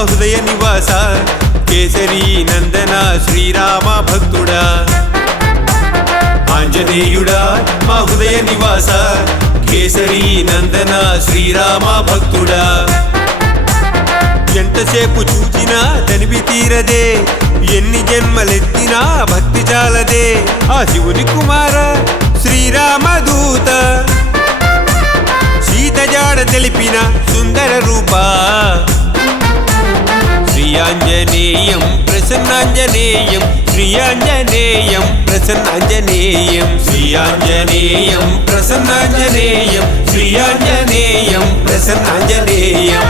హృదయ నివాస కేసరీ నందన శ్రీరామ భక్తుడా ఆంజనేయుడా మా హృదయ నివాస కేసరీ నందన శ్రీరామ భక్తుడా ఎంతసేపు చూచినా తనివి తీరదే ఎన్ని జన్మలెత్తినా భక్తి చాలదే ఆ శివుని కుమార శ్రీరామదూత సీత జాడ తెలిపిన సుందర రూపా శ్రీయాంజనేయం ప్రసన్నాంజనేయం శ్రీయాంజనేయం ప్రసన్నాంజనేయం శ్రీయాంజనేయం ప్రసన్నాంజనేయం శ్రీయాంజనేయం ప్రసన్నాంజనేయం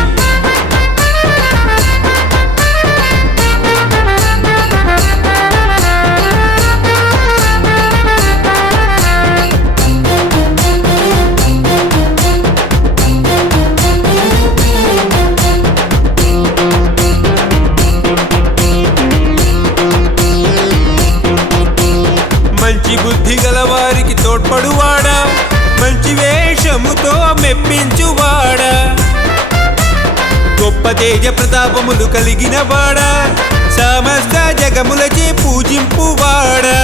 మంచి బుద్ధి గలవారికి తోడ్పడువాడా మంచి వేషముతో మెప్పించువాడా గొప్ప తేజ ప్రతాపములు కలిగిన వాడా సమస్త జగములచే పూజింపువాడా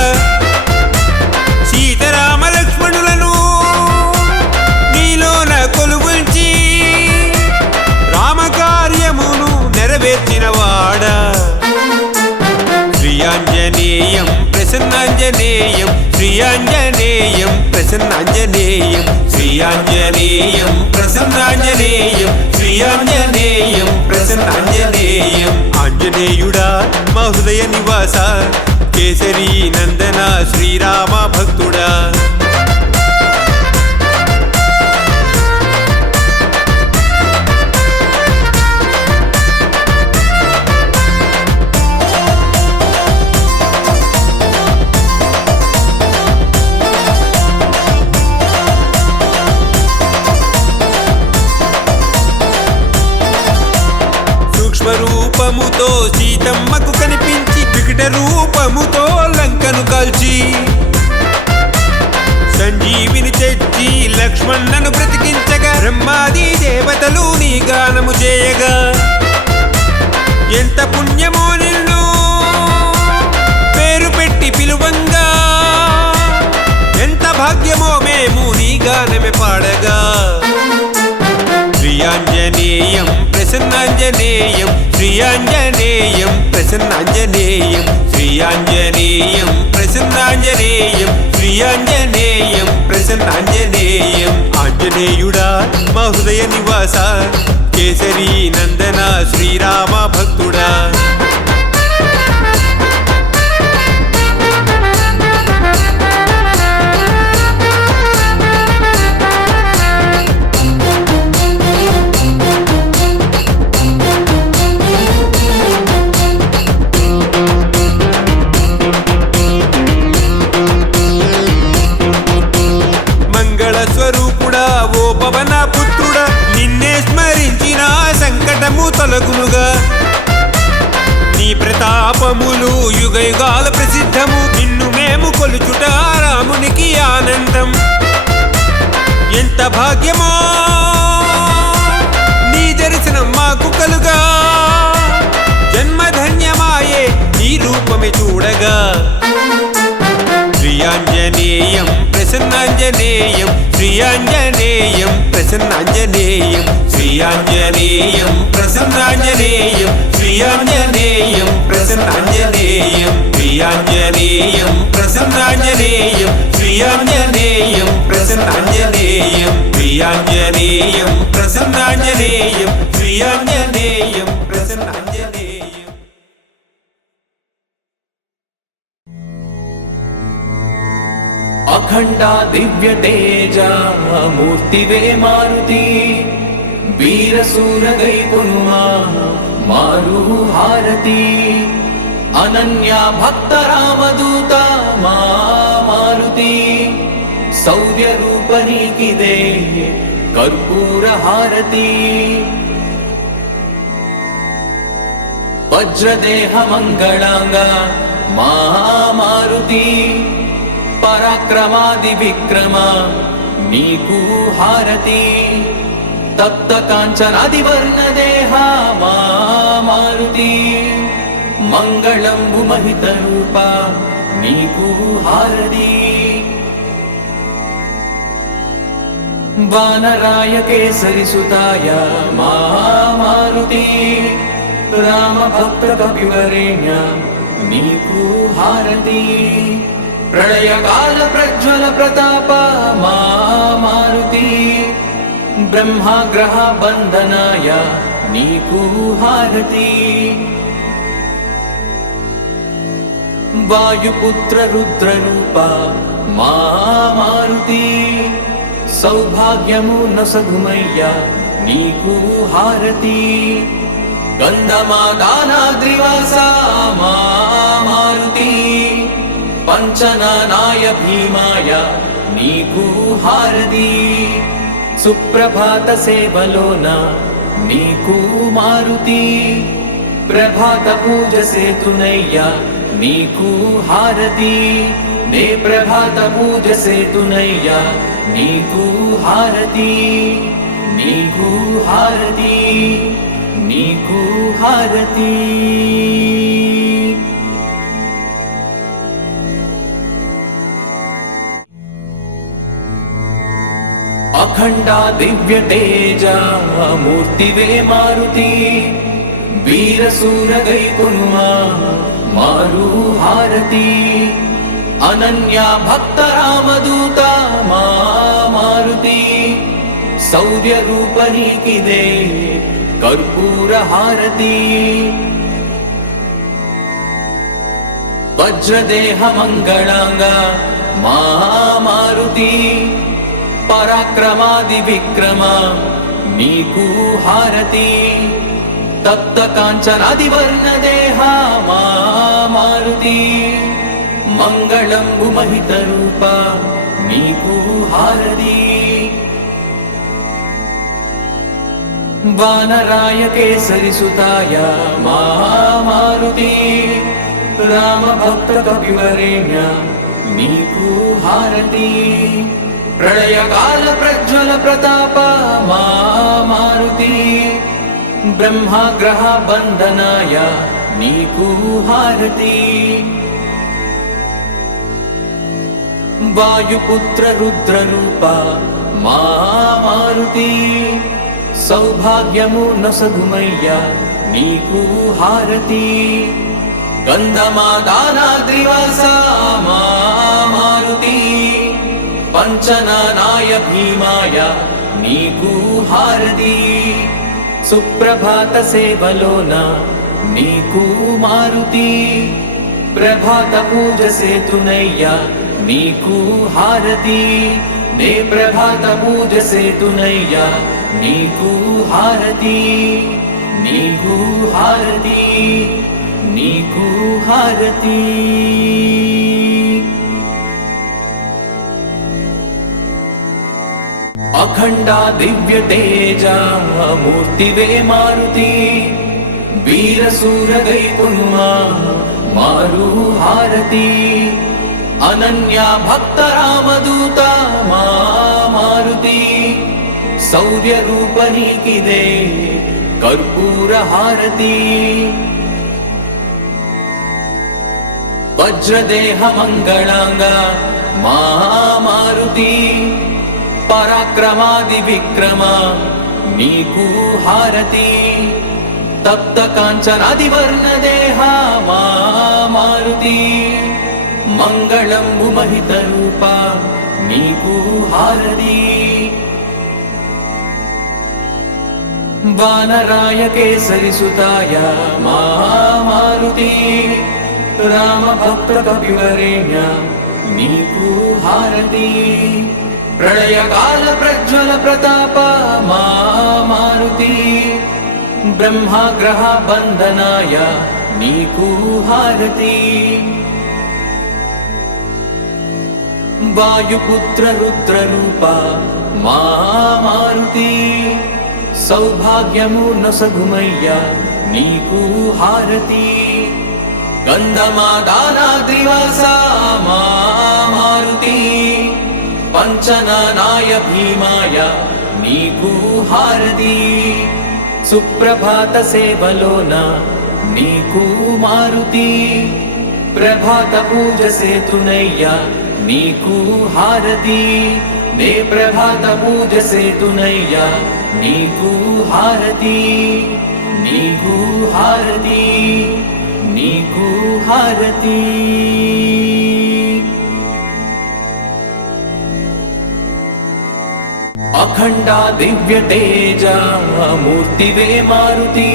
సీతారామ లక్ష్మణులను నీలోన కొలువుంచి రామకార్యమును నెరవేర్చిన వాడా శ్రీయాంజనేయం ప్రసన్నాంజనేయం శ్రీయాంజనేయం ప్రసన్నాంజనేయం శ్రీయాంజనేయం ప్రసన్నాంజనేయం శ్రీయాంజనేయం ప్రసన్నాంజనేయం ఆంజనేయుడా మా హృదయ నివాస కేసరీ నందన శ్రీరామ భక్తుడా రూపముతో సీతమ్మకు కనిపించి వికట రూపముతో లంకను కాల్చి సంజీవిని తెచ్చి లక్ష్మణ్ణను బ్రతికించగా బ్రహ్మాది దేవతలు నీ గానము చేయగా ఎంత పుణ్యమో నిన్ను పేరు పెట్టి పిలువంగా ఎంత భాగ్యమో మేము నీ గానమే పాడగా శ్రీయాంజనేయం ప్రసన్నాంజనేయం శ్రీయాంజనేయం ప్రసన్నాంజనేయం శ్రీయాంజనేయం ప్రసన్నాంజనేయం శ్రీయాంజనేయం ప్రసన్నాంజనేయం ఆంజనేయుడా మా హృదయ నివాస కేసరీ నందన శ్రీరామ భక్తుడా స్వరూపుడా ఓ పవన పుత్రుడా నిన్నే స్మరించిన సంకటము తొలగునుగా నీ ప్రతాపములు యుగ యుగాల ప్రసిద్ధము నిన్ను మేము కొలుచుట రామునికి ఆనందం ఎంత భాగ్యమో నీ దర్శనం మాకు కలుగా జన్మధన్యమాయే నీ రూపమే చూడగా శ్రీయాంజనేయం ప్రసన్నాంజనేయం శ్రీయాంజనేయం ప్రసన్నాంజనేయం శ్రీయాంజనేయం ప్రసన్నాంజనేయం శ్రీయాంజనేయం ప్రసన్నాంజనేయం శ్రీయాంజనేయం ప్రసన్నాంజనేయం శ్రీయాంజనేయం ప్రసన్నాంజనేయం శ్రీయాంజనేయం ప్రసన్నాంజనేయం శ్రీయాంజనేయం ప్రసన్నాంజనేయం अखंडा दिव्य तेजा मूर्तिवे मारुति वीरसूर गैपुनुमा मारु हारती अनन्या भक्त रामदूता मा मारुति सौर्य रूपनी किदे कर्पूर हारती वज्रदेह मंगलांगा मा मारुति पराक्रमादि विक्रमा नीकु हारती తప్త కాంచనాదివర్ణ దేహా మా మారుతి మంగళంబు మహిత రూప నీకు హారతి వానరాయ కేసరి సుతాయ మా మారుతి రామ భక్త కపివరేణ్య నీకు హారతి ప్రళయ కాల ప్రజ్వల ప్రతాప మా మారుతి బ్రహ్మాగ్రహ బంధనాయ నీకు హారతి వాయుపుత్ర రుద్ర రూప మా మారుతి సౌభాగ్యము నొసగుమయ్య నీకు హారతి గంధమాదానాద్రివాస మా మారుతి పంచనానాయ భీమాయ నీకు హారతి సుప్రభాత సేవలోన నీకు మారుతి ప్రభాత పూజ సేతునయ్య నీకు హారతి నే ప్రభాత పూజ సేతునయ్య నీకు హారతి నీకు హారతి నీకు హారతి అఖండా దివ్య తేజ మూర్తివే మారుతి వీరసూర గైకునుమా మారు హారతి అనన్య భక్త రామదూత మా మారుతి శౌర్య రూప నీకిదే కర్పూర హారతి వజ్రదేహ మంగళాంగ మా మారుతి పరాక్రమాది విక్రమ నీకు హారతి తప్త కాంచనాదివర్ణ దేహ మా మారుతి మంగళంబు మహిత రూప నీకు హారతి వానరాయ కేసరి సుతాయ మా మారుతి రామ భక్త కపివరేణ్య నీకు హారతి ప్రళయ కాల ప్రజ్వల ప్రతాప మా మారుతి బ్రహ్మాగ్రహ బంధనాయ నీకు హారతి వాయుపుత్ర రుద్ర రూప మా మారుతి సౌభాగ్యము నొసగుమయ్య నీకు హారతి గంధమాదానాద్రివాస మా మారుతి పంచనానాయ భీమాయ నీకు హారతి సుప్రభాత సేవలోన నీకు మారుతి ప్రభాత పూజ సేతునయ్య నీకు హారతి నే ప్రభాత పూజ సేతునయ్య నీకు హారతి నీకు హారతి నీకు హారతి అఖండా దివ్య తేజ మూర్తివే మారుతి వీరసూర గైకునుమా మారు హారతి అనన్య భక్త రామదూత మా మారుతి శౌర్య రూప నీకిదే కర్పూర హారతి వజ్రదేహ మంగళాంగ మా మారుతి పరాక్రమాది విక్రమ నీకు హారతి తప్త కాంచనాదివర్ణ దేహ మా మారుతి మంగళంబు మహిత రూప నీకు హారతి వానరాయ కేసరి సుతాయ మా మారుతి రామ భక్త కపివరేణ్య నీకు హారతి ప్రళయ కాల ప్రజ్వల ప్రతాప మా మారుతి బ్రహ్మాగ్రహ బంధనాయ నీకు హారతి వాయుపుత్ర రుద్ర రూప మా మారుతి సౌభాగ్యము నొసగుమయ్య నీకు హారతి గంధమాదానాద్రివాస మా మారుతి పంచనానాయ భీమాయ నీకు హారతి సుప్రభాత సేవలోన నీకు మారుతి ప్రభాత పూజ సేతునయ్యా నీకు హారతి నే ప్రభాత పూజ సేతునయ్యా నీకు హారతి నీకు హారతి నీకు హారతి అఖండ దివ్య తేజ మూర్తివే మారుతి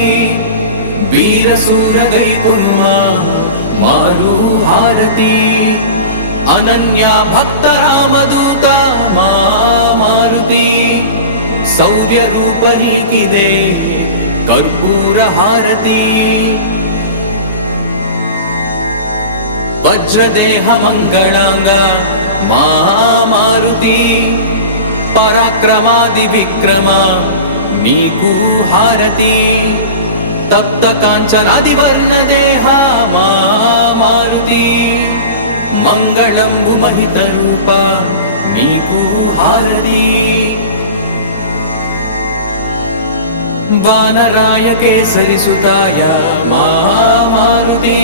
వీర శూర గైకునుమా మారు హారతి అనన్య భక్త రామదూత మా మారుతి శౌర్య రూప నీకిదే కర్పూర హారతి వజ్రదేహ మంగళాంగ మా మారుతి పరాక్రమాది విక్రమ నీకు హారతి తప్త కాంచనాది వర్ణ దేహ మా మారుతి మంగళంబు మహిత రూప నీకు హారతి వానరాయ కేసరి సుతాయ మా మారుతి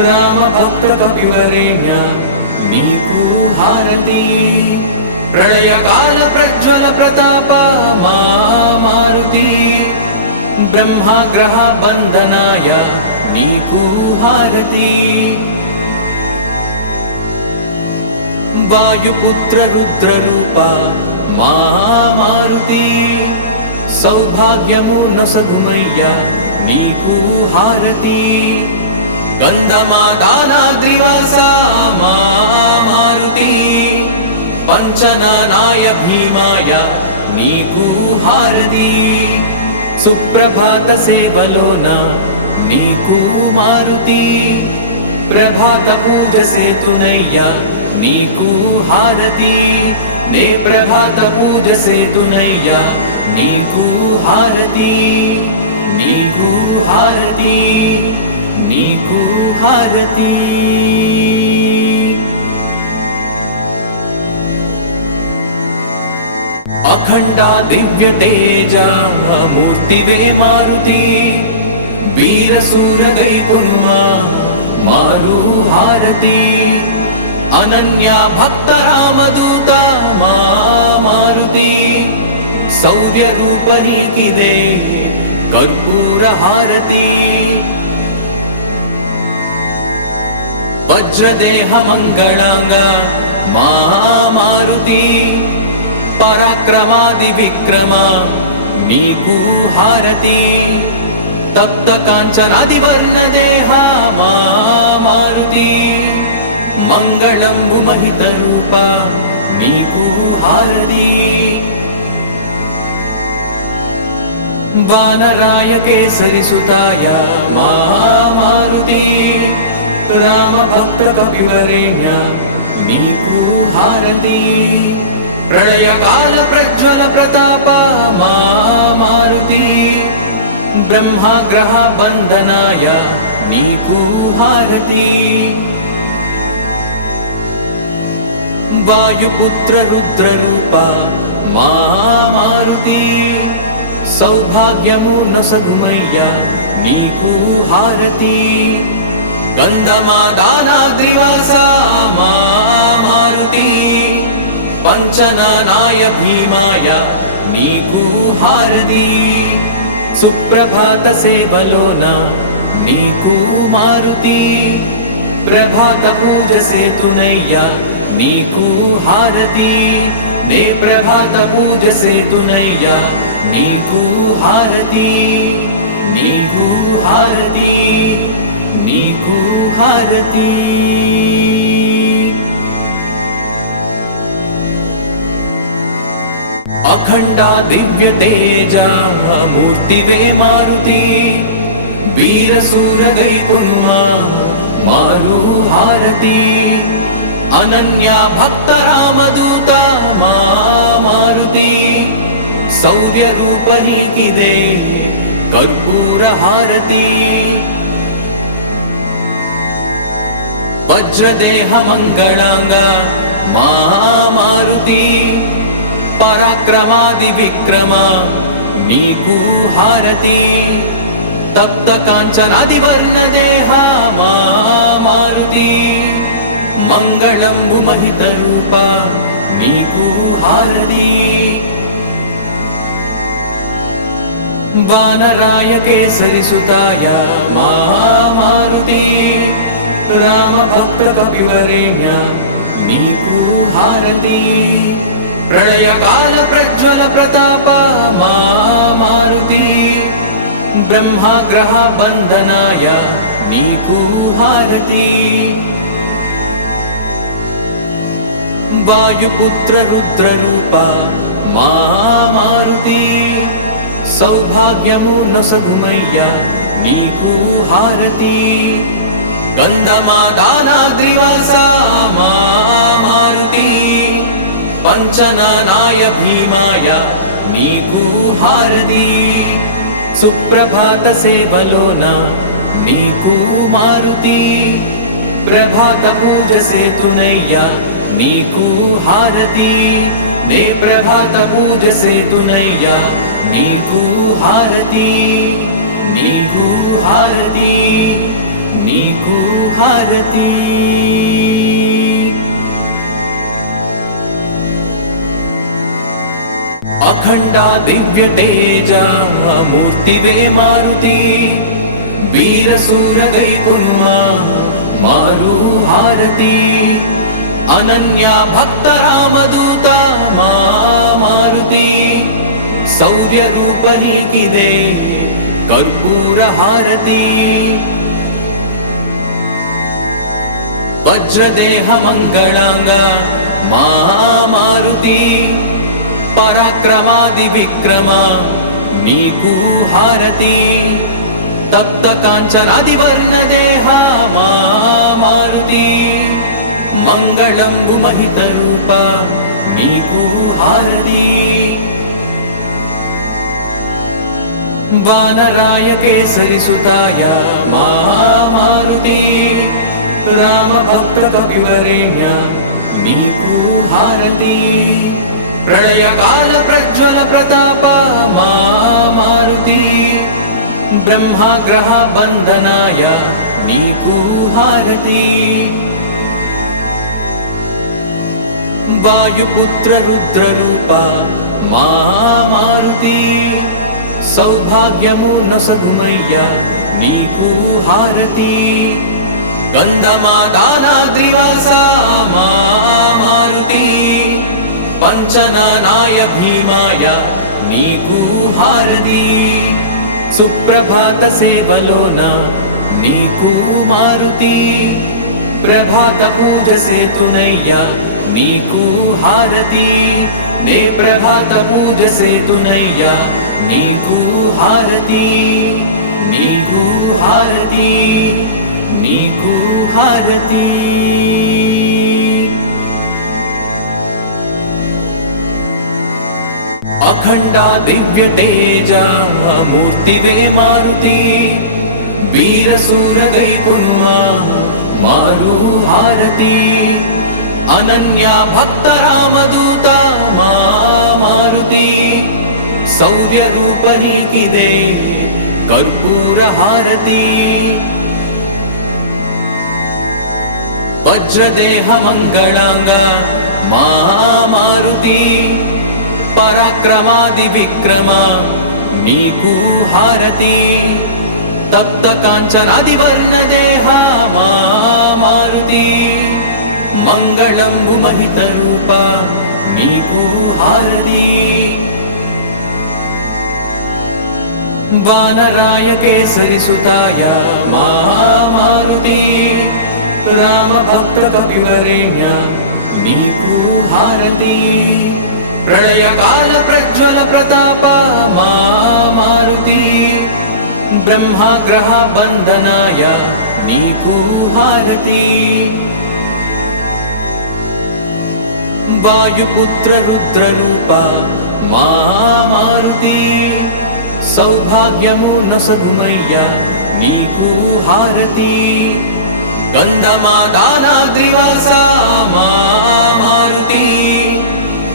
రామ భక్త కపివరేణ్య నీకు హారతి ప్రళయకాల ప్రజ్వల ప్రతాప మా మారుతి బ్రహ్మగ్రహ బంధనాయ నీకు హారతి వాయుపుత్ర రుద్ర రూప మా మారుతి సౌభాగ్యము నొసగుమయ్యా నీకు హారతి గంధమాదానాద్రివాస మా మారుతి పంచనానాయ భీమాయ నీకు హారతి సుప్రభాత సేవలోన నీకు మారుతి ప్రభాత పూజ సేతునయ్యా నీకు హారతి నే ప్రభాత పూజ సేతునయ్యా నీకు హారతి నీకు హారతి నీకు హారతి అఖండ దివ్య తేజ మూర్తివే మారుతి వీర శూర గైకునుమా మారు హారతి అనన్య భక్త రామదూత మా మారుతి శౌర్య రూప నీకిదే కర్పూర హారతి వజ్రదేహ మంగళాంగ మా మారుతి పరాక్రమాది విక్రమ నీకు హారతి తప్త కాంచనాది వర్ణ దేహ మా మారుతి మంగళంబు మహిత రూప నీకు హారతి వానరాయ కేసరి సుతాయ మా మారుతి రామ భక్త కపివరేణ్య నీకు హారతి ప్రళయకాల ప్రజ్వల ప్రతాప మా మారుతి బ్రహ్మగ్రహ బంధనాయ నీకు హారతి వాయుపుత్ర రుద్ర రూప మా మారుతి సౌభాగ్యము నొసగుమయ్యా నీకు హారతి గంధమాదానాద్రివాస మా మారుతి పంచనానాయ భీమాయ నీకు హారతి సుప్రభాత సేవలోన నీకు మారుతి ప్రభాత పూజ సేతునయ్యా నీకు హారతి నే ప్రభాత పూజ సేతునయ్యా నీకు హారతి నీకు హారతి నీకు హారతి అఖండ దివ్య తేజ మూర్తివే మారుతి వీర శూర గైకునుమా మారు హారతి అనన్య భక్త రామదూత మా మారుతి శౌర్య రూప నీకిదే కర్పూర హారతి వజ్రదేహ మంగళాంగ మా మారుతి పరాక్రమాది విక్రమ నీకు హారతి తప్త కాంచనాది వర్ణ దేహ మా మారుతి మంగళంబు మహిత రూప నీకు హారతి వానరాయ కేసరి సుతాయ మా మారుతి రామ భక్త కపివరేణ్య నీకు హారతి ప్రళయ కాల ప్రజ్వల ప్రతాప మా మారుతి బ్రహ్మగ్రహ బంధనాయ నీకు హారతి వాయుపుత్ర రుద్ర రూప మా మారుతి సౌభాగ్యము నొసగుమయ్య నీకు హారతి గంధమాదానాద్రివాస మా మారుతి పంచనానాయ భీమాయ నీకు హారతి సుప్రభాత సేవలోన నీకు మారుతి ప్రభాత పూజ సేతునయ్య నీకు హారతి నే ప్రభాత పూజ సేతునయ్య నీకు హారతి నీకు హారతి నీకు హారతి అఖండ దివ్య తేజ మూర్తివే మారుతి వీరసూర గైకునుమా మారు హారతి అనన్య భక్త రామదూత మా మారుతి శౌర్య రూప నీకిదే కర్పూర హారతి వజ్రదేహ మంగళాంగ మా మారుతి పరాక్రమాది విక్రమ నీకు హారతి తప్త కాంచనాది వర్ణ దేహ మా మారుతి మంగళంబు మహిత రూప నీకు హారతి వానరాయ కేసరి సుతాయ మా మారుతి రామ భక్త కపివరేణ్య నీకు హారతి ప్రళయ కాల ప్రజ్వల ప్రతాప మా మారుతి బ్రహ్మగ్రహ బంధనాయ నీకు హారతి వాయుపుత్ర రుద్ర రూప మా మారుతి సౌభాగ్యము నొసగుమయ్య నీకు హారతి గంధమాదానాద్రివాస మా మారుతి పంచనానాయ భీమాయ నీకు హారతి సుప్రభాత సేవలోన నీకు మారుతి ప్రభాత పూజ సేతునయ్య నీకు హారతి నే ప్రభాత పూజ సేతునయ్య నీకు హారతి నీకు హారతి నీకు హారతి అఖండ దివ్య తేజ మూర్తివే మారుతి వీరసూర గైకునుమా మారు హారతి అనన్య భక్త రామదూత మా మారుతి శౌర్య రూప నీకిదే కర్పూర హారతి వజ్రదేహ మంగళాంగ మా మారుతి పరాక్రమాది విక్రమ నీకు హారతి తప్త కాంచనాది వర్ణ దేహ మా మారుతి మంగళంబు మహిత రూప నీకు హారతి వానరాయ కేసరి సుతాయ మా మారుతి రామ భక్త కపివరేణ్య నీకు హారతి ప్రళయ కాల ప్రజ్వల ప్రతాప మా మారుతి బ్రహ్మగ్రహ బంధనాయ నీకు హారతి వాయుపుత్ర రుద్ర రూప మా మారుతి సౌభాగ్యము నొసగుమయ్య నీకు హారతి గంధమాదానాద్రివాస మా మారుతి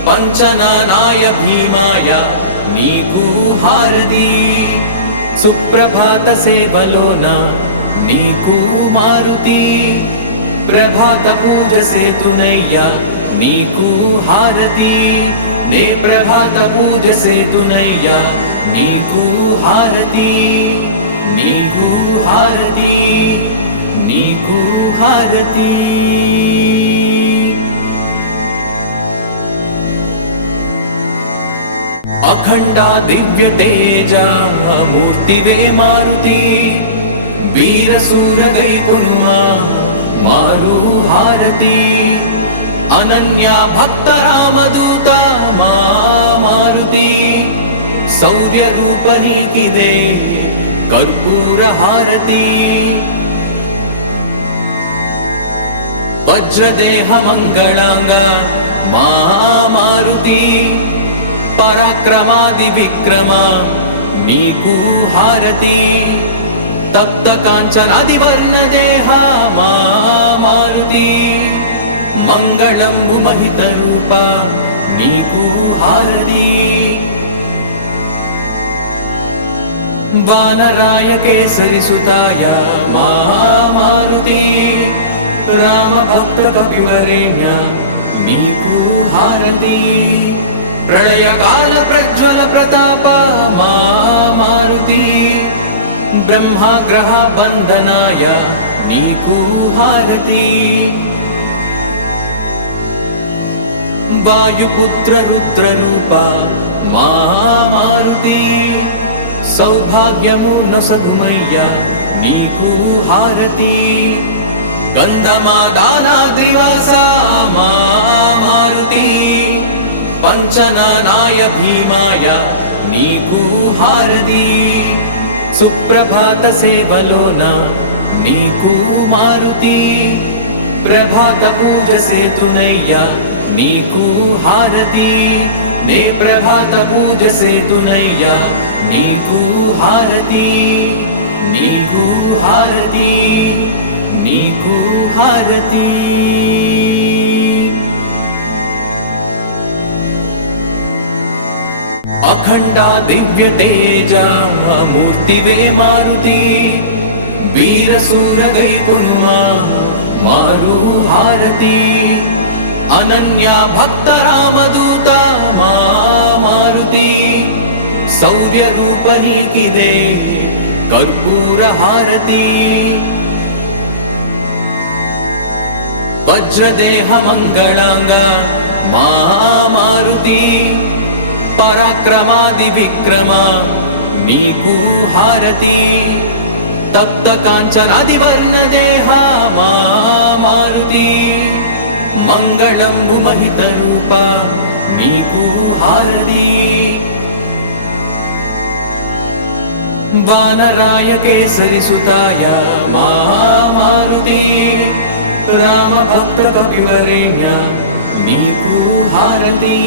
పంచనానాయ భీమాయ నీకు హారతి సుప్రభాత సేవలోన నీకు మారుతి ప్రభాత పూజ సేతునయ్యా నీకు హారతి నే ప్రభాత పూజ సేతునయ్యా నీకు హారతి నీకు హారతి నీకు హారతి అఖండ దివ్య తేజ మూర్తివే మారుతి వీరసూర గైకునుమా మారు హారతి అనన్య భక్త రామదూత మా మారుతి శౌర్య రూప నీకిదే కర్పూర హారతి వజ్రదేహ మంగళాంగ మా మారుతి పరాక్రమాది విక్రమ నీకు హారతి తప్త కాంచనాది వర్ణ దేహ మా మారుతి మంగళంబు మహిత రూప నీకు హారతి వానరాయ కేసరి సుతాయ మా మారుతి రామ భక్త కపివరేణ్య నీకు హారతి ప్రళయకాల ప్రజ్వల ప్రతాప మా మారుతి బ్రహ్మగ్రహ బంధనాయ నీకు హారతి వాయుపుత్ర రుద్ర రూప మా మారుతి సౌభాగ్యము నొసగుమయ్యా నీకు హారతి గంధమాదానాద్రివాస మా మారుతి పంచనానాయ భీమాయ నీకు హారతి సుప్రభాత సేవలోన నీకు మారుతి ప్రభాత పూజ సేతునయ్యా నీకు హారతి నే ప్రభాత పూజ సేతునయ్యా నీకు హారతి నీకు హారతి నీకు హారతి అఖండ దివ్య తేజ మూర్తివే మారుతి వీరసూర గైకునుమా మారు హారతి అనన్య భక్త రామదూత మా మారుతి శౌర్య రూప నీకిదే కర్పూర హారతి వజ్రదేహ మంగళాంగ మా మారుతి పరాక్రమాది విక్రమ నీకు హారతి తప్త కాంచనాది వర్ణ దేహ మా మారుతి మంగళంబు మహిత రూప నీకు హారతి వానరాయ కేసరి సుతాయ మా మారుతి రామ భక్త కపివరేణ్య నీకు హారతి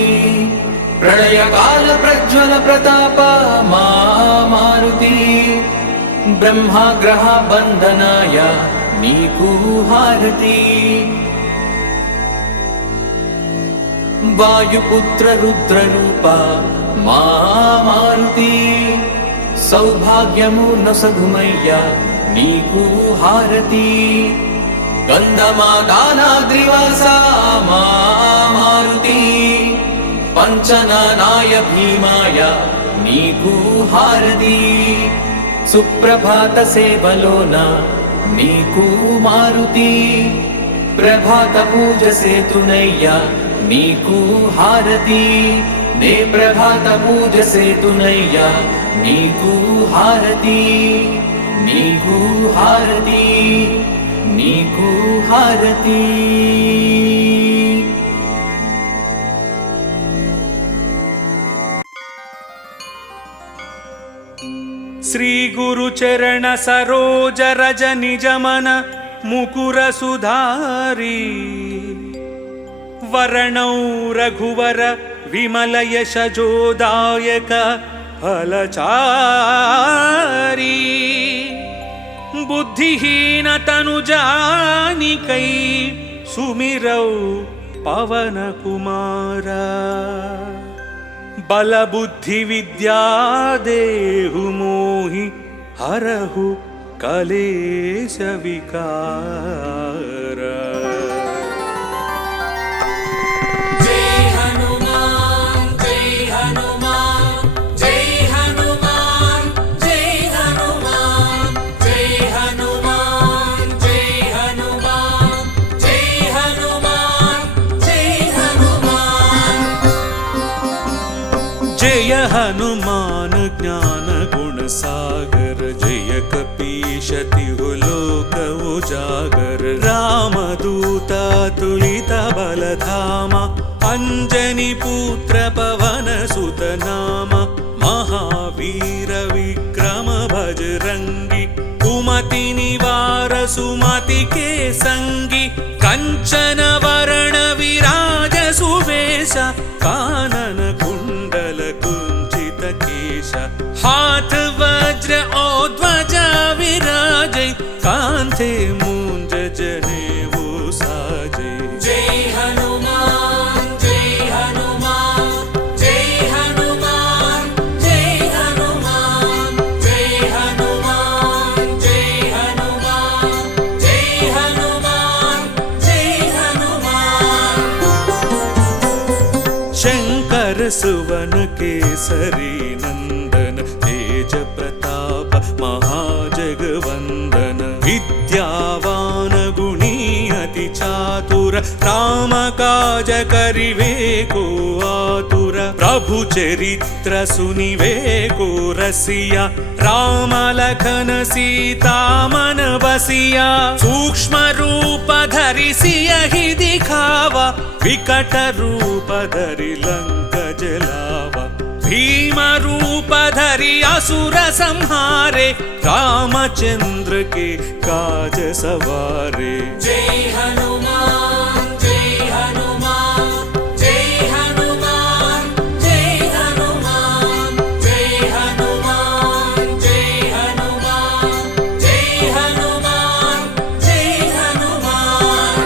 ప్రళయకాల ప్రజ్వల ప్రతాప మా మారుతి బ్రహ్మగ్రహ బంధనాయ నీకు హారతి వాయుపుత్ర రుద్ర రూప మా మారుతి సౌభాగ్యము నొసగుమయ్యా నీకు హారతి గంధమాదానాద్రివాస మా మారుతి పంచనానాయ భీమాయ నీకు హారతి సుప్రభాత సేవలోన నీకు మారుతి ప్రభాత పూజ సేతునయ్యా నీకు హారతి నే ప్రభాత పూజ సేతునయ్యా నీకు హారతి నీకు హారతి నీకు హారతి శ్రీ గురు చరణ సరోజ రజ నిజమన ముకుర సుధారి వరణౌ రఘువర విమల యశజోదాయక ఫలచారి బుద్ధిహీన తను జానికై సుమిరౌ पवन कुमार बल बुद्धि विद्या देहु मोहि हरहु कलेश विकार। जय हनुमान ज्ञान गुण सागर जय कपीश तिहु लोक उजागर। राम दूत तुलित बल धामा अंजनी पुत्र पवन सुत नामा। महावीर विक्रम बजरंगी कुमति निवार सुमति के संगी। कंचन वरण विराज सुवेश कानन कुंडल कुंचित केश। हाथ वज्र और ध्वजा विराजे कांधे मूंज जनेऊ साजे। जय हनुमान जय हनुमान जय हनुमान जय हनुमान जय हनुमान जय हनुमान जय हनुमान जय हनुमान। शंकर सुवन केसरी नंदन तेज प्रताप महाजगवंदन। विद्यावान गुणी अति चातुर राम काज करिवे को आतुर। प्रभु चरित्र सुनिवे को रसिया राम लखन सीता मन बसिया। सूक्ष्म रूप धरि सियहि दिखावा विकट रूप धरि लंक जलावा। भीम रूप धरि असुर संहारे रामचंद्र के काज सवारे। जय हनुमान जय हनुमान जय हनुमान जय हनुमान जय हनुमान जय हनुमान जय हनुमान जय हनुमान।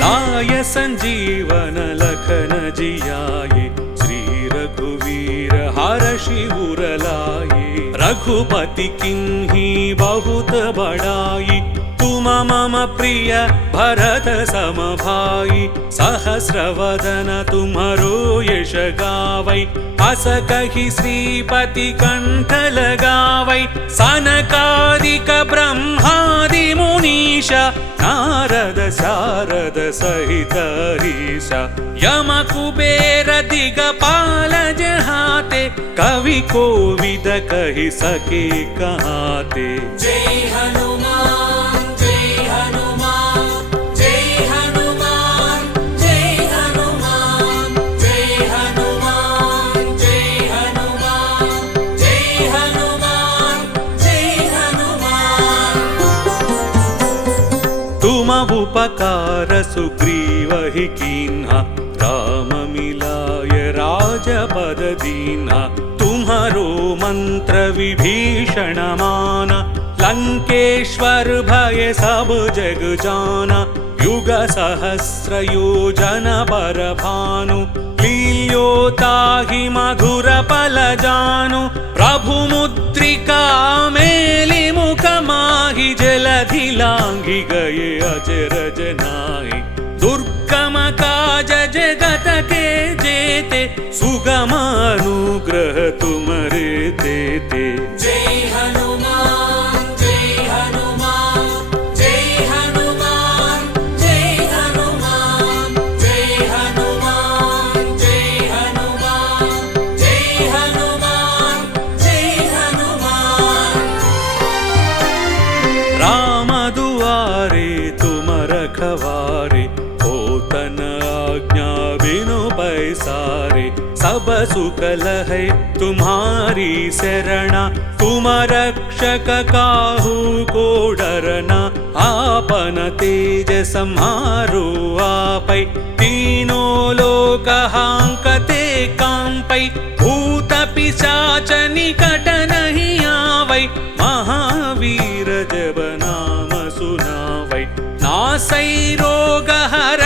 लाय संजीवन लखन जियाये श्री रघुवीर हरषि उर लाये। रघुपति किन्ही बहुत बड़ाई तुम मम प्रिय भरत सम भाई। सहस्रवदन तुम्हरो यश गावै अस कहि श्रीपति कंठ लगावै। सनकादिक ब्रह्मादि मुनीशा नारद शारद सहित हरीशा। यम कुबेर दिगपाल जहाते कवि कोविद कहि सके कहाते। जय हनुमान जय हनुमान जय हनुमान जय हनुमान जय हनुमान जय हनुमान जय हनुमान जय हनुमान। तुम उपकार सुग्रीव ही कीन्हा राम मिलाय राजपद दीन्हा। तुम्हारो मंत्र विभीषण माना लंकेश्वर भय सब जग जाना। युग सहस्र योजन पर भानु लील्योताहि मधुर पल जानु। प्रभु मुद्रिका मेलि मुख माहि जलधि लांघि गए अचरज नाहि। दुर्गम काज जगत के जेते सुगम अनुग्रह तुमरे तेते। जय हनुमान जय हनुमान जय हनुमान जय हनुमान जय हनुमान जय हनुमान जय हनुमान जय हनुमान। राम दुआरे तुम रखवारे होतन आज्ञा बिनु पैसारे। सब सुख लहै तुम्हारी शरणा तुम रक्षक काहू को डरना। आपन तेज सम्हारो आपै तीनों लोक हांकते कांपै। भूत पिशाच निकट नहीं आवै महावीर जब नाम सुनावै। नासै रोग हर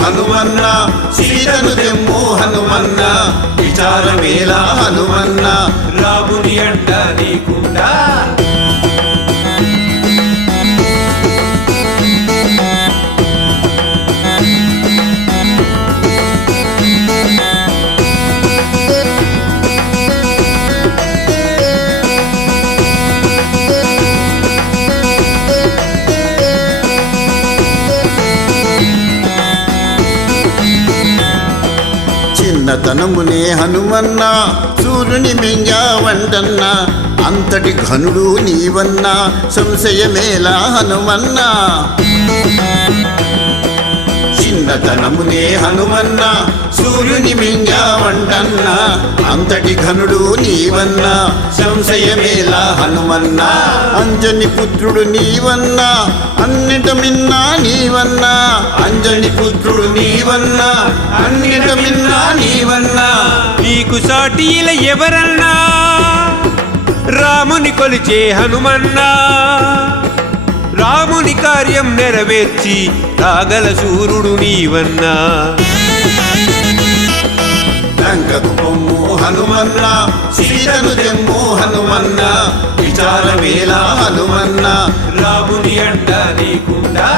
హనుమన్న సీతను తెమ్ము హనుమన్న విచారమేలా హనుమన్న రాముని అండ నీకుండా చిన్నతనమునే హనుమన్న సూర్యుని మింగావంటన్న అంతటి ఘనుడు నీవన్నా సంశయమేలా హనుమన్న చిన్నతనమునే హనుమన్న సూర్యుని మింగావంటన్న అంతటి ఘనుడు నీవన్నా సంశయమేలా హనుమన్న అంజని పుత్రుడు నీవన్నా అన్నిట మిన్నా నీవన్నా అంజని పుత్రుడు నీవన్నా అన్నిట మిన్నా నీవన్నా నీకు సాటిల ఎవరన్నా రాముని కొలిచే హనుమన్నా రాముని కార్యం నెరవేర్చి రాగల సూర్యుడు నీవన్నా లంకకు పొమ్ము హనుమన్న సీతను తెమ్ము హనుమన్న విచారమేలా హనుమన్న రాముని అండ నీకుండా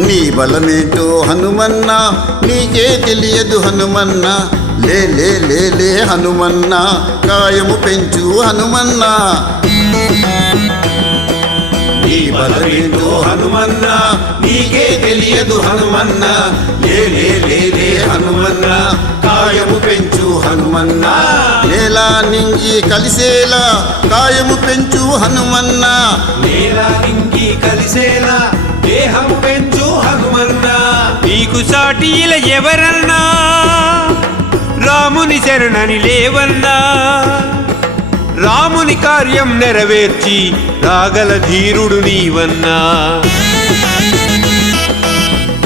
నీ బలమేంటో హనుమన్న నీకే తెలియదు హనుమన్న లే లే లే లే హనుమన్న కాయము పెంచు హనుమన్న నీ బలమేంటో హనుమన్న నీకే తెలియదు హనుమన్న లే లే లే లే హనుమన్న కాయము పెంచు హనుమన్న నేలా నింగి కలిసేలా కాయము పెంచు హనుమన్న నేలా నింగి కలిసేలా దేహం పెంచు హనుమన్నా నీకు సాటిల ఎవరన్నా రాముని శరణని లేవన్నా రాముని కార్యం నెరవేర్చి రాగల ధీరుడు నీవన్నా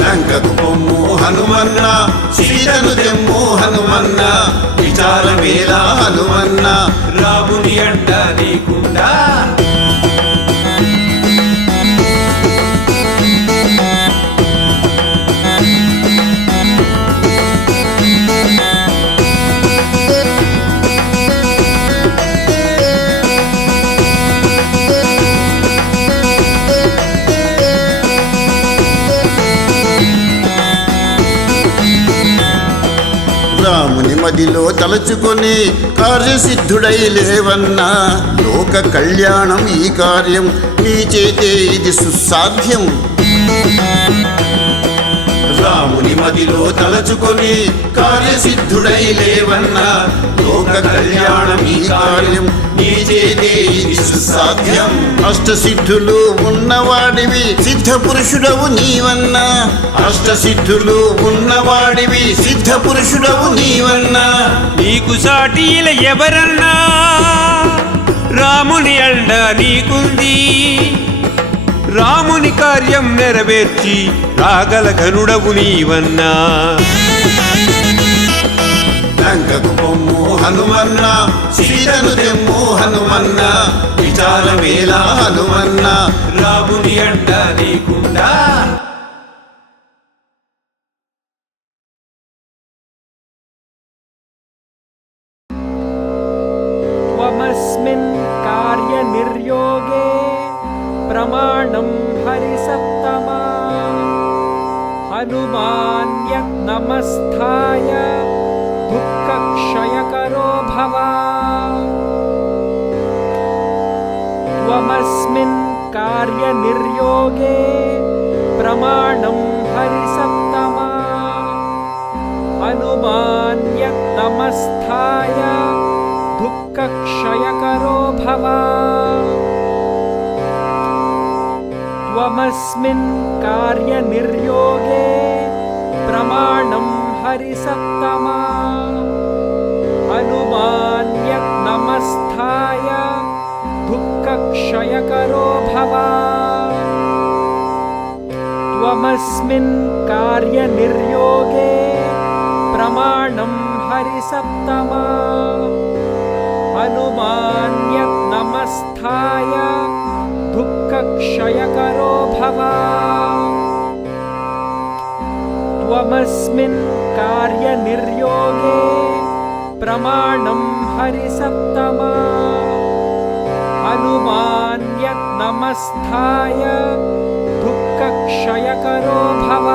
లంకకు పొమ్ము హనుమన్న సీతను తెమ్ము హనుమన్న విచారమేలా హనుమన్న రాముని అండ నీకుండా రాముని మదిలో తలచుకొని కార్యసిద్ధుడై లేవన్నా లోక కళ్యాణం ఈ కార్యం నీ చేతే ఇది సుసాధ్యం రాముని మదిలో తలచుకొని కార్యసిద్ధుడై లేవన్నా లోక కళ్యాణం ఈ కార్యం నీ చేతే ఇది సుసాధ్యం అష్టసిద్ధులు ఉన్నవాడివి సిద్ధ పురుషుడవు నీవన్నా అష్టసిద్ధులు ఉన్నవాడివి సిద్ధ పురుషుడవు నీవన్నా నీకు సాటిల ఎవరన్నా రాముని అండ నీకుంది రాముని కార్యం నెరవేర్చి రాగల ఘనుడవు నీవన్నా లంకకు పొమ్ము హనుమన్న సీతను తెమ్ము హనుమన్న విచారమేలా హనుమన్న రాముని అండ నీకుండా त्वमस्मिन् कार्यनिर्योगे प्रमाणं हरिसत्तमा हनुमान्यनमस्थाय दुःखक्षयकरो भव त्वमस्मिन् कार्यनिर्योगे प्रमाणं हरिसत्तमा हनुमान्यनमस्थाय दुःखक्षयकरो भव त्वमस्मिन् कार्यनिर्योगे प्रमाणं हरिसत्तमा हनुमान्यनमस्थाय दुःखक्षयकरो भव त्वमस्मिन् कार्यनिर्योगे प्रमाणं हरिसप्तमा हनुमान्यत् नमस्थाय दुःखक्षयकरो भव त्वमस्मिन् कार्यनिर्योगे प्रमाणं हरिसप्तमा हनुमान्यत् नमस्थाय दुःखक्षयकरो भव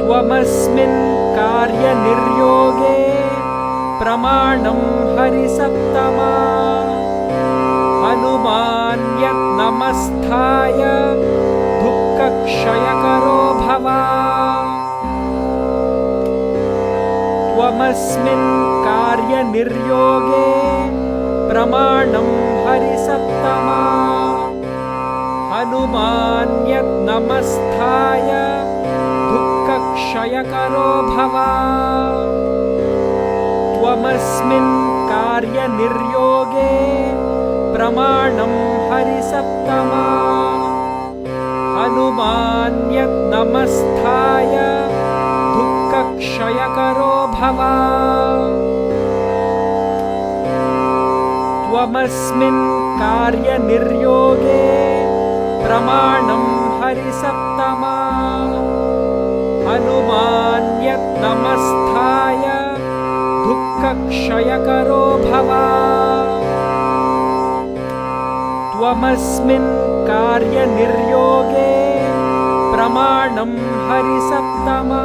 त्वमस्मिन् कार्यनिर्योगे प्रमाणं हरिसप्तमा हनुमान्यत् नमस्थाय दुःखक्षयकरो भव त्वमस्मिन् कार्यनिर्योगे प्रमाणं हरिसप्तमा हनुमान्यत् नमस्थाय दुःखक्षयकरो भव त्वमस्मिन् कार्यनिर्योगे प्रमाणं हरिसप्तमा हनुमान्यत् नमस्थाय दुःखक्षयकरो भव त्वमस्मिन् कार्यनिर्योगे प्रमाणं हरिसप्तमा हनुमान्यत् नमस्थाय दुःखक्षयकरो भव त्वमस्मिन् कार्यनिर्योगे प्रमाणं हरिसप्तमा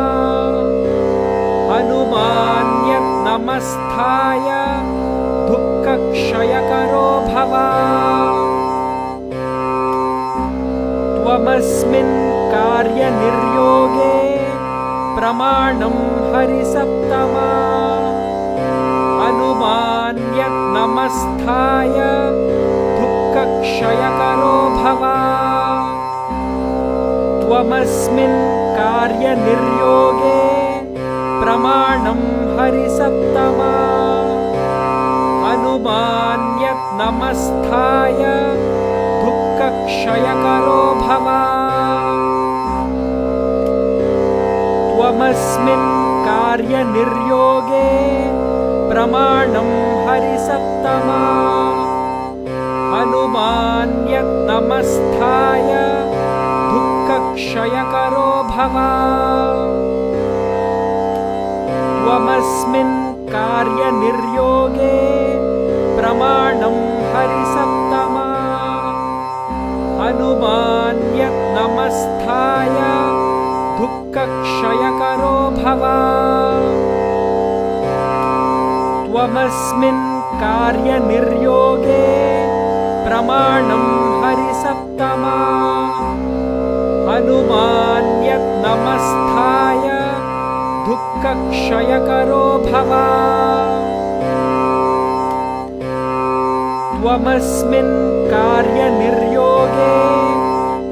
हनुमान्यत् नमस्थाय दुःखक्षयकरो भव त्वमस्मिन् कार्यनिर्योगे प्रमाणं हरिसप्तमा हनुमान्यत् नमस्थाय दुःखक्षयकरो भव त्वमस्मिन् कार्यनिर्योगे प्रमाणं हरिसप्तमा हनुमान्यत् नमस्थाय दुःखक्षयकरो भव त्वमस्मिन् कार्यनिर्योगे प्रमाणं हरिसप्तमा हनुमान्यत् नमस्थाय दुःखक्षयकरो भव त्वमस्मिन् कार्यनिर्योगे प्रमाणं हरिसप्तमा हनुमान्यत् नमस्थाय दुःखक्षयकरो भव त्वमस्मिन् कार्यनिर्योगे प्रमाणं हरिसप्तमा हनुमान्यत् नमस्थाय दुःखक्षयकरो भव त्वमस्मिन् कार्यनिर्योगे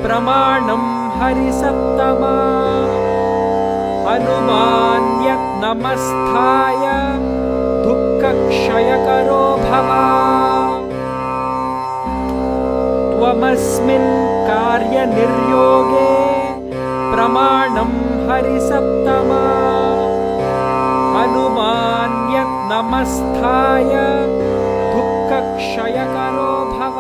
प्रमाणं हरिसप्तमा हनुमान्यत् नमस्थाय दुःखक्षयकरो भव त्वमस्मिन् कार्यनिर्योगे प्रमाणं हरिसप्तमा हनुमान्यत् नमस्थाय दुःखक्षयकरो भव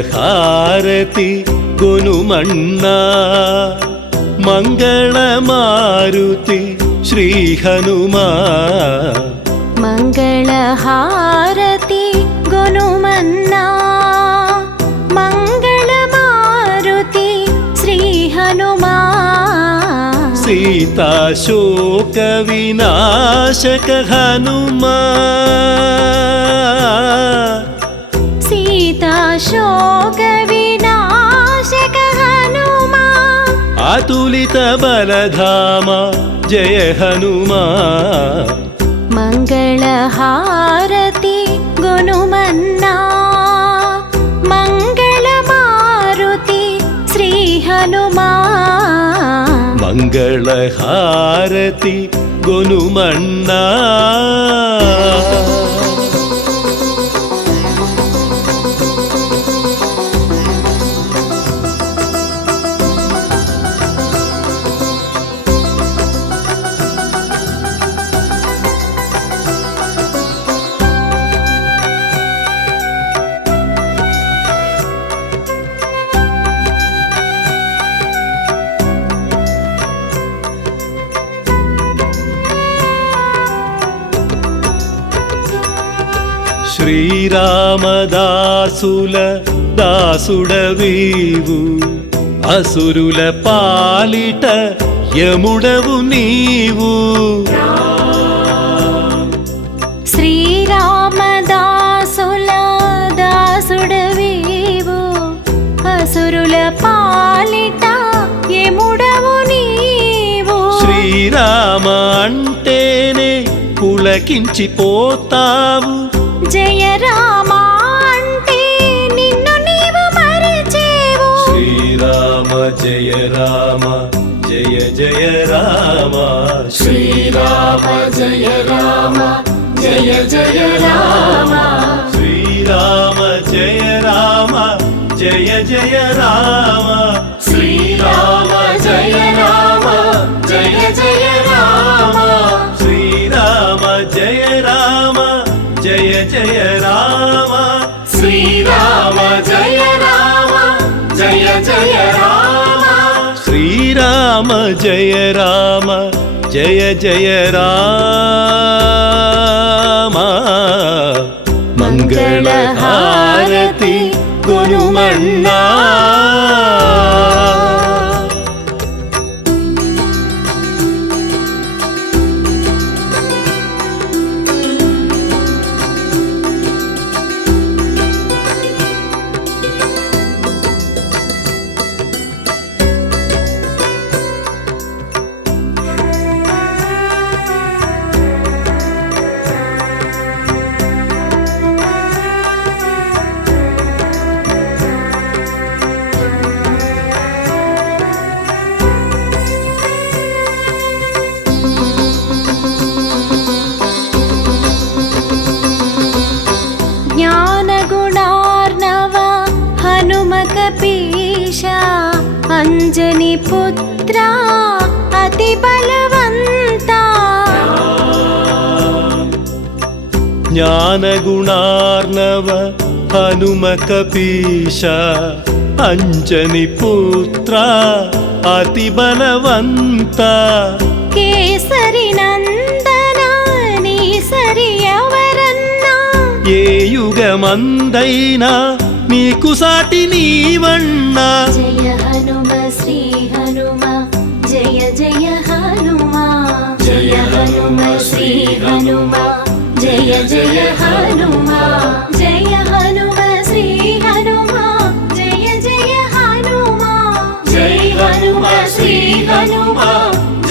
ಮಂಗಳಹಾರತಿ ಗುನುಮಣ್ಣ ಮಂಗಳಮಾರುತಿ ಶ್ರೀ ಹನುಮ ಮಂಗಳಹಾರತಿ ಗುನುಮನ್ನ ಮಂಗಳಮಾರುತಿ ಶ್ರೀ ಹನುಮ सीताशोकविनाशक हनुमा सीताशोकविनाशक हनुमा अतुलित बलधामा जय हनुमा मंगलहारति गुनुमन्ना मंगलमारुति श्री हनुमा मंगलहारति गुनुमन्ना శ్రీరామదాసుల దాసుడవీవు అసురుల పాలిట యముడవు నీవు శ్రీరామదాసుల దాసుడవీవు అసురుల పాలిట యముడవు నీవు శ్రీరామ అంటేనే పులకించిపోతావు జయ రామ అంటే నిన్ను నీవు మరిచేవు శ్రీరామ జయ రామ జయ జయ రామ శ్రీరామ జయ రామ జయ జయ రామ శ్రీరామ జయ రామ జయ జయ రామ శ్రీరామ జయ రామ జయ జయ రామ శ్రీరామ జయ రామ జయ జయ రామ శ్రీరామ జయ రామ జయ జయ రామ శ్రీరామ జయ రామ జయ జయ రామ మంగళహారతి గురుమన్నా ज्ञानगुणार्णव हनुमकपीश अंजनी पुत्रा अति बलवंता ಜ್ಞಾನಗುಣಾರ್ಣವ ಹನುಮಕಪೀಶ ಅಂಜನಿ ಪುತ್ರ ಅತಿ ಬಲವಂತ ಕೇಸರಿ ನಂದನ ನೀ ಸರಿಯವರನ್ನ ఏ యుగమందైనా నీకు సాటి నీవన్నా జయ హనుమ శ్రీ హనుమ జయ జయ హనుమ జయ హనుమ శ్రీ హనుమ జయ జయ హనుమ జయ హనుమ శ్రీ హనుమ జయ జయ హనుమ జయ హనుమ శ్రీ హనుమ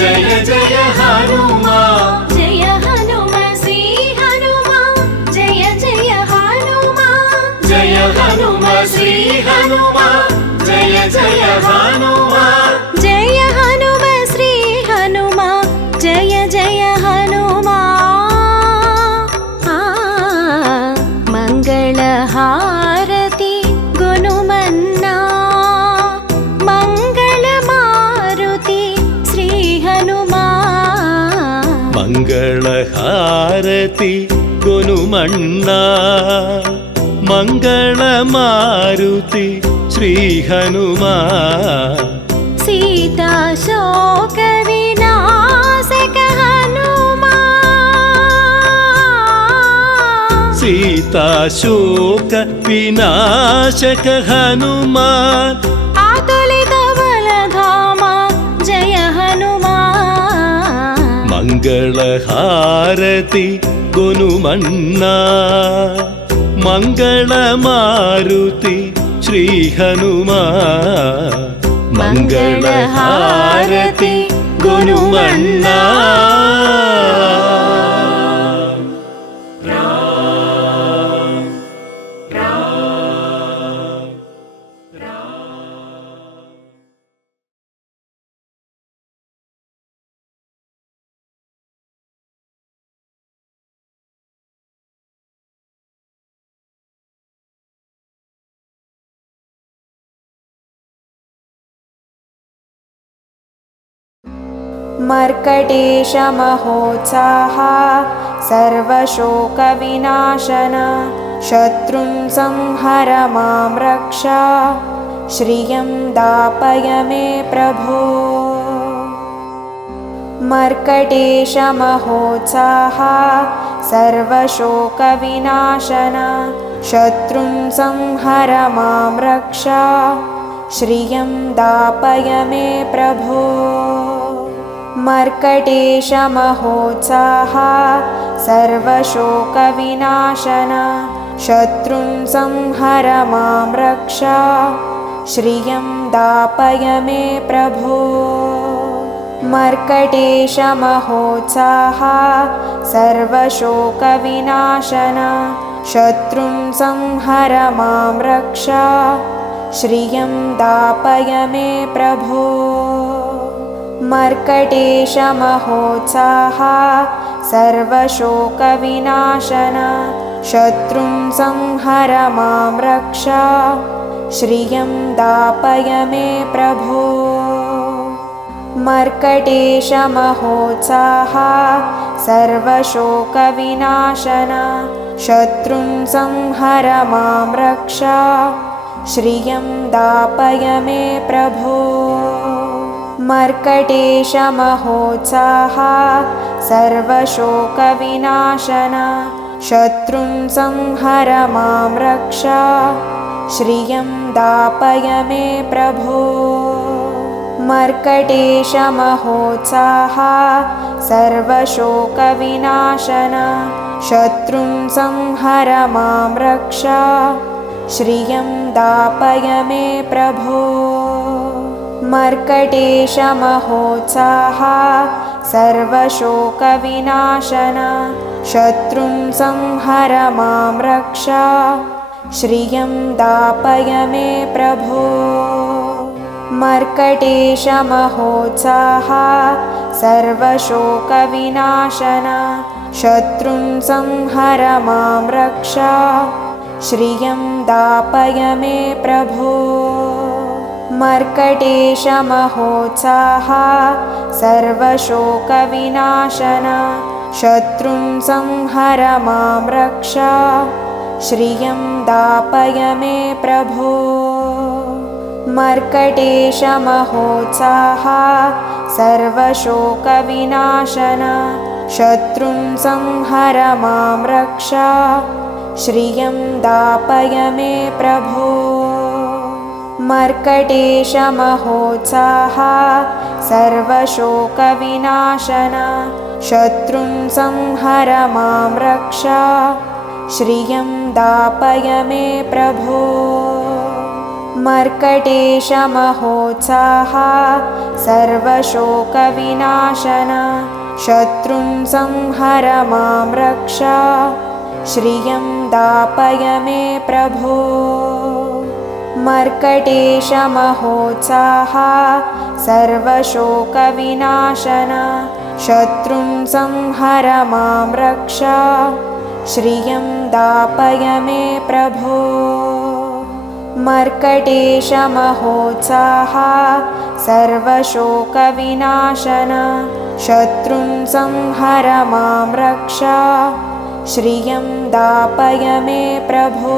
జయ జయ హనుమ జయ హనుమ శ్రీ హనుమ జయ జయ హనుమ జయ హనుమ శ్రీ హనుమ జయ జయ హనుమ జయ హనుమ శ్రీ హనుమ జయ జయ హనుమ మంగళహారతి గునుమన్నా మంగళమారుతి శ్రీ హనుమా మంగళహారతి గునుమన్నా మంగళమారుతి శ్రీ హనుమా सीताशोक विनाशक हनुमा सीताशोक विनाशक हनुमान अतुलित बलधामा जय हनुमान ಮಂಗಳಹಾರತಿ ಗೊನುಮಣ್ಣ ಮಂಗಳ ಮಾರುತಿ ಶ್ರೀ ಹನುಮ ಮಂಗಳಹಾರತಿ ಗೊನುಮಣ್ಣ मर्कटेशमहोत्साह सर्वशोकविनाशन शत्रुं संहर मां रक्ष श्रियं दापय मे प्रभो मर्कटेशमहोत्साह सर्वशोकविनाशन शत्रुं संहर मां रक्ष श्रियं दापय मे प्रभो मर्कटेशमहोत्साह सर्वशोकविनाशन शत्रुं संहर मां रक्ष श्रियं दापय मे प्रभो मर्कटेशमहोत्साह सर्वशोकविनाशन शत्रुं संहर मां रक्ष श्रियं दापय मे प्रभो मर्कटेशमहोत्साह सर्वशोकविनाशन शत्रुं संहर मां रक्ष श्रियं दापय मे प्रभो मर्कटेशमहोत्साह सर्वशोकविनाशन शत्रुं संहर मां रक्ष श्रियं दापय मे प्रभो मर्कटेशमहोत्साह सर्वशोकविनाशन शत्रुं संहर मां रक्ष श्रियं दापय मे प्रभो मर्कटेशमहोत्साह सर्वशोकविनाशन शत्रुं संहर मां रक्ष श्रियं दापय मे प्रभो मर्कटेशमहोत्साह सर्वशोकविनाशन शत्रुं संहर मां रक्ष श्रियं दापय मे प्रभो मर्कटेशमहोत्साह सर्वशोकविनाशन शत्रुं संहर मां रक्ष श्रियं दापय मे प्रभो मर्कटेशमहोत्साह सर्वशोकविनाशन शत्रुं संहर मां रक्ष श्रियं दापय मे प्रभो मर्कटेशमहोत्साह सर्वशोकविनाशन शत्रुं संहर मां रक्ष श्रियं दापय मे प्रभो मर्कटेशमहोत्साह सर्वशोकविनाशन शत्रुं संहर मां रक्ष श्रियं दापय मे प्रभो मर्कटेशमहोत्साह सर्वशोकविनाशन शत्रुं संहर मां रक्ष श्रियं दापय मे प्रभो मर्कटेशमहोत्साह सर्वशोकविनाशन शत्रुं संहर मां रक्ष श्रियं दापय मे प्रभो मर्कटेशमहोत्साह सर्वशोकविनाशन शत्रुं संहर मां रक्ष श्रियं दापय मे प्रभो